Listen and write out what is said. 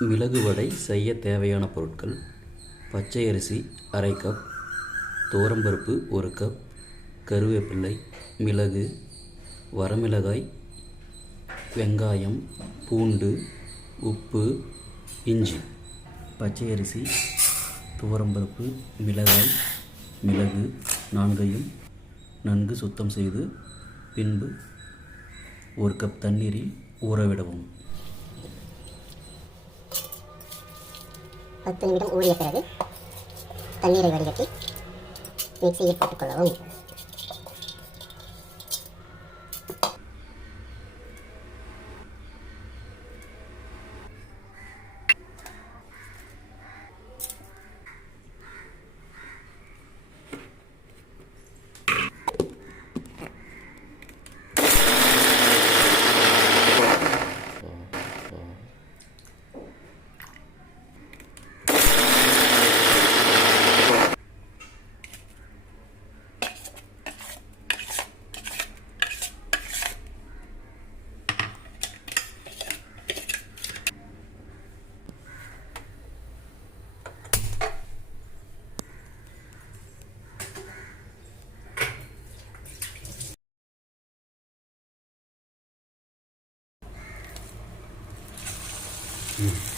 மிளகு வடை செய்ய தேவையான பொருட்கள் பச்சை அரிசி அரை கப் துவரம்பருப்பு ஒரு கப் கருவேப்பிள்ளை மிளகு வரமிளகாய் வெங்காயம் பூண்டு உப்பு இஞ்சி. பச்சை அரிசி துவரம்பருப்பு மிளகாய் மிளகு நான்கையும் நன்கு சுத்தம் செய்து பின்பு ஒரு கப் தண்ணீரில் ஊறவிடவும் பத்து நிமிடம் ஊறிய பிறகு தண்ணீரை வடிகட்டி மிக்சியில் போட்டுக்கொள்ளவும். Mm.